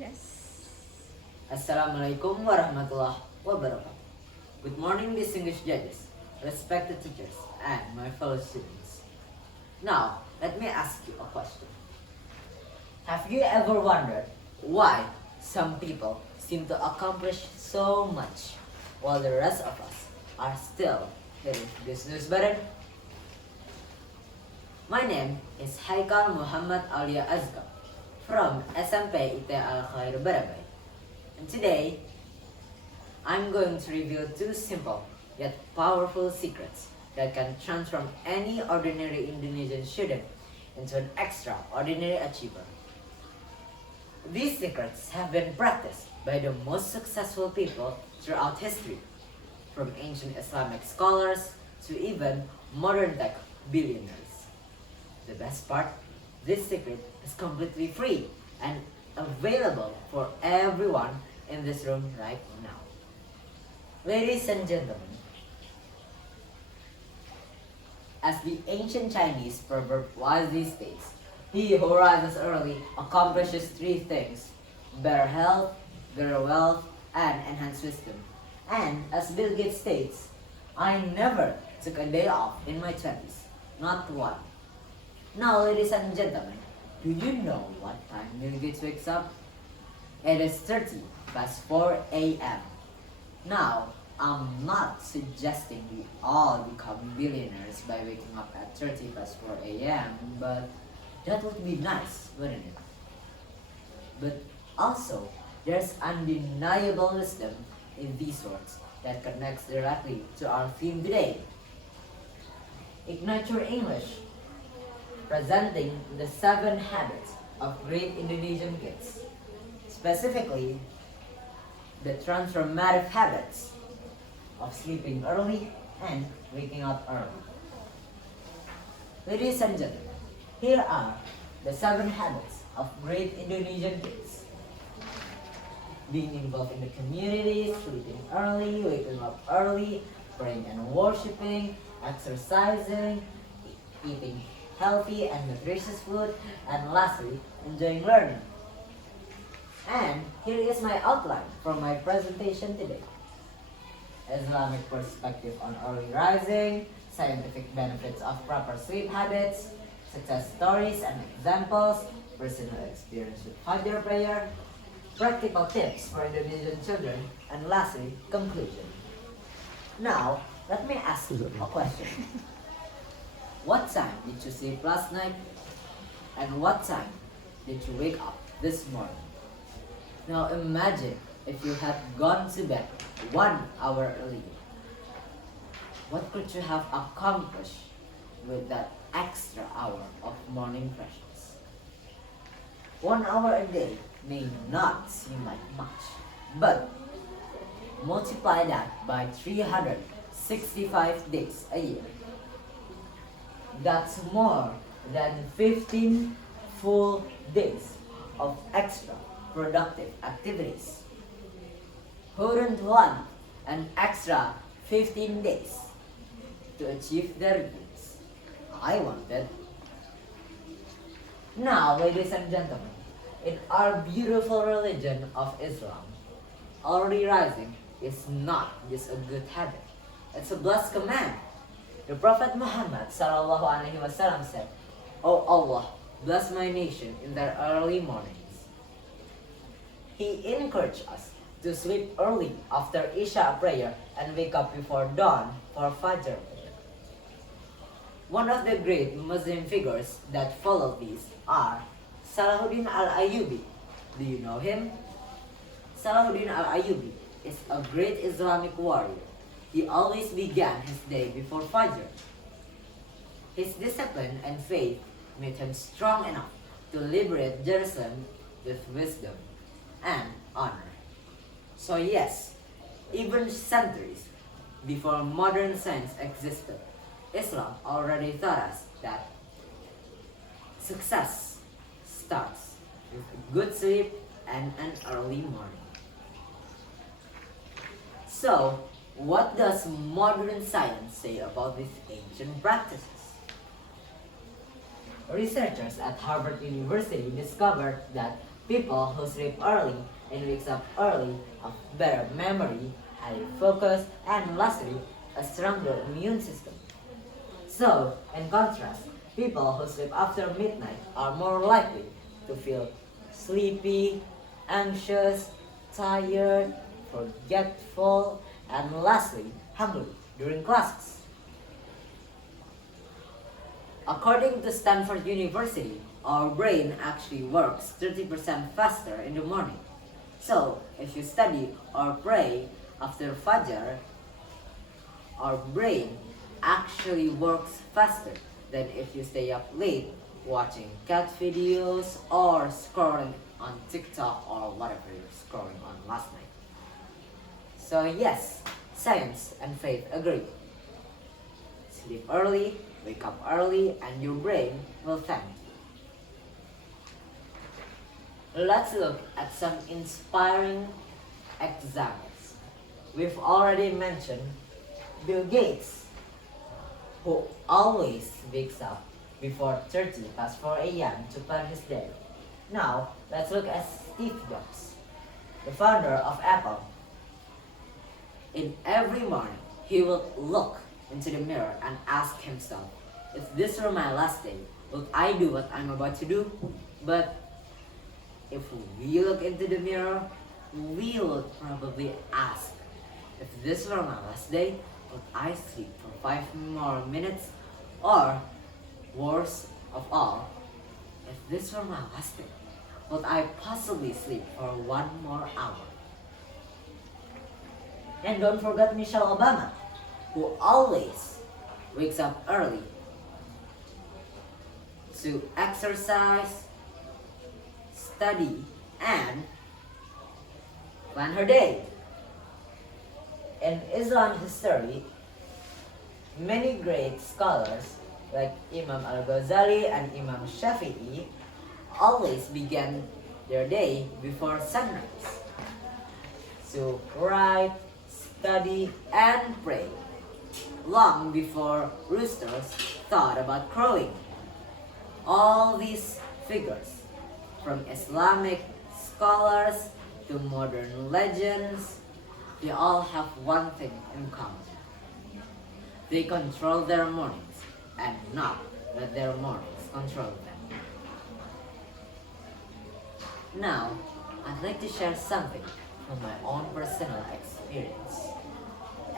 Yes. Assalamualaikum warahmatullahi wabarakatuh. Good morning, distinguished judges, respected teachers, and my fellow students. Now, let me ask you a question. Have you ever wondered why some people seem to accomplish so much while the rest of us are still hitting this news button? My name is Haikal Muhammad Aulia Azka from SMP IT Al Khair Barabay. And today, I'm going to reveal two simple yet powerful secrets that can transform any ordinary Indonesian student into an extraordinary achiever. These secrets have been practiced by the most successful people throughout history, from ancient Islamic scholars to even modern tech billionaires. The best part, this secret is completely free and available for everyone in this room right now. Ladies and gentlemen, as the ancient Chinese proverb wisely states, he who rises early accomplishes three things: better health, greater wealth, and enhanced wisdom. And as Bill Gates states, I never took a day off in my 20s, not one. Now, ladies and gentlemen, do you know what time Bill Gates wakes up? It is 30 past 4 a.m. Now, I'm not suggesting we all become billionaires by waking up at 30 past 4 a.m., but that would be nice, wouldn't it? But also, there's undeniable wisdom in these words that connects directly to our theme today. Ignite your English, presenting the 7 habits of great Indonesian kids, specifically the transformative habits of sleeping early and waking up early. Ladies and gentlemen, here are the 7 habits of great Indonesian kids. Being involved in the community, sleeping early, waking up early, praying and worshiping, exercising, eating healthy and nutritious food, and lastly, enjoying learning. And here is my outline for my presentation today. Islamic perspective on early rising, scientific benefits of proper sleep habits, success stories and examples, personal experience with Fajr prayer, practical tips for Indonesian children, and lastly, conclusion. Now, let me ask you a question. What time did you sleep last night? And what time did you wake up this morning? Now imagine if you had gone to bed 1 hour earlier. What could you have accomplished with that extra hour of morning freshness? 1 hour a day may not seem like much, but multiply that by 365 days a year. That's more than 15 full days of extra productive activities. Who wouldn't want an extra 15 days to achieve their dreams? I wanted. Now, ladies and gentlemen, in our beautiful religion of Islam, early rising is not just a good habit, it's a blessed command. The Prophet Muhammad ﷺ said, "O Allah, bless my nation in their early mornings." He encouraged us to sleep early after Isha prayer and wake up before dawn for Fajr prayer. One of the great Muslim figures that followed these are Salahuddin al-Ayyubi. Do you know him? Salahuddin al-Ayyubi is a great Islamic warrior. He always began his day before Fajr. His discipline and faith made him strong enough to liberate Jerusalem with wisdom and honor. So yes, even centuries before modern science existed, Islam already taught us that success starts with a good sleep and an early morning. So, what does modern science say about these ancient practices? Researchers at Harvard University discovered that People who sleep early and wakes up early have better memory, higher focus, and lastly, a stronger immune system. So, in contrast, people who sleep after midnight are more likely to feel sleepy, anxious, tired, forgetful, and lastly, hungry during classes. According to Stanford University, our brain actually works 30% faster in the morning. So, if you study or pray after Fajr, our brain actually works faster than if you stay up late watching cat videos or scrolling on TikTok or whatever you're scrolling on last night. So yes, science and faith agree. Sleep early, wake up early, and your brain will thank you. Let's look at some inspiring examples. We've already mentioned Bill Gates, who always wakes up before 30 past 4 a.m. to plan his day. Now, let's look at Steve Jobs, the founder of Apple. In every morning, he will look into the mirror and ask himself, if this were my last day, would I do what I'm about to do? But if we look into the mirror, we would probably ask, if this were my last day, would I sleep for 5 more minutes? Or, worst of all, if this were my last day, would I possibly sleep for 1 more hour? And don't forget Michelle Obama, who always wakes up early to exercise, study, and plan her day. In Islam history, many great scholars like Imam Al-Ghazali and Imam Shafi'i always began their day before sunrise to write, study, and pray, long before roosters thought about crowing. All these figures, from Islamic scholars to modern legends, they all have one thing in common. They control their mornings and not let their mornings control them. Now, I'd like to share something from my own personal experience.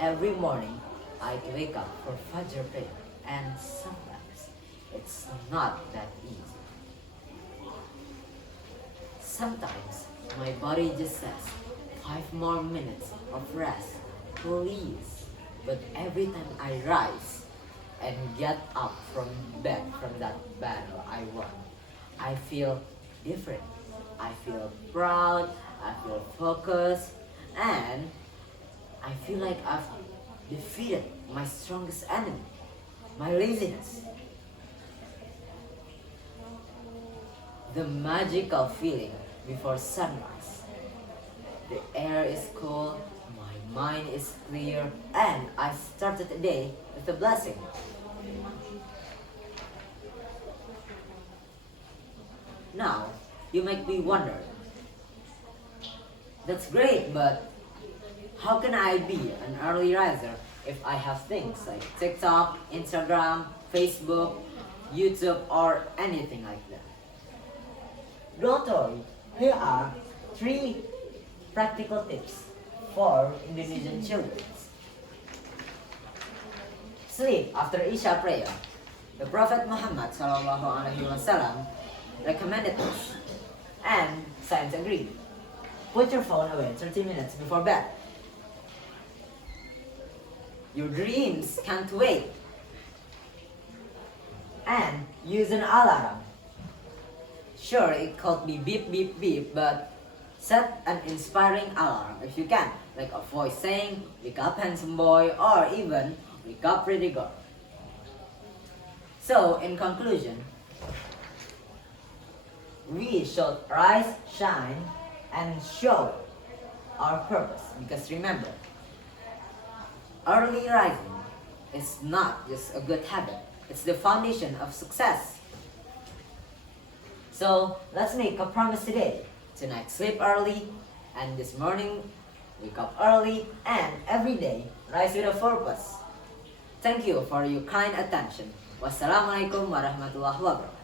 Every morning, I wake up for Fajr prayer, and sometimes it's not that easy. Sometimes my body just says, 5 more minutes of rest, please. But every time I rise and get up from bed, from that battle I won, I feel different. I feel proud, I feel focused, and I feel like I've defeated my strongest enemy, my laziness. The magical feeling before sunrise. The air is cool, my mind is clear, and I started the day with a blessing. Now, you might be wondering, that's great, but how can I be an early riser if I have things like TikTok, Instagram, Facebook, YouTube, or anything like that? Don't worry, here are 3 practical tips for Indonesian children. Sleep after Isha prayer. The Prophet Muhammad SAW recommended this, and science agreed. Put your phone away 30 minutes before bed. Your dreams can't wait. And use an alarm. Sure, it could be beep beep beep, but set an inspiring alarm if you can, like a voice saying, wake up handsome boy, or even, wake up pretty girl. So, in conclusion, we should rise, shine, and show our purpose. Because remember, early rising is not just a good habit, it's the foundation of success. So let's make a promise today. Tonight sleep early, and this morning wake up early, and every day rise with a purpose. Thank you for your kind attention. Wassalamualaikum warahmatullahi wabarakatuh.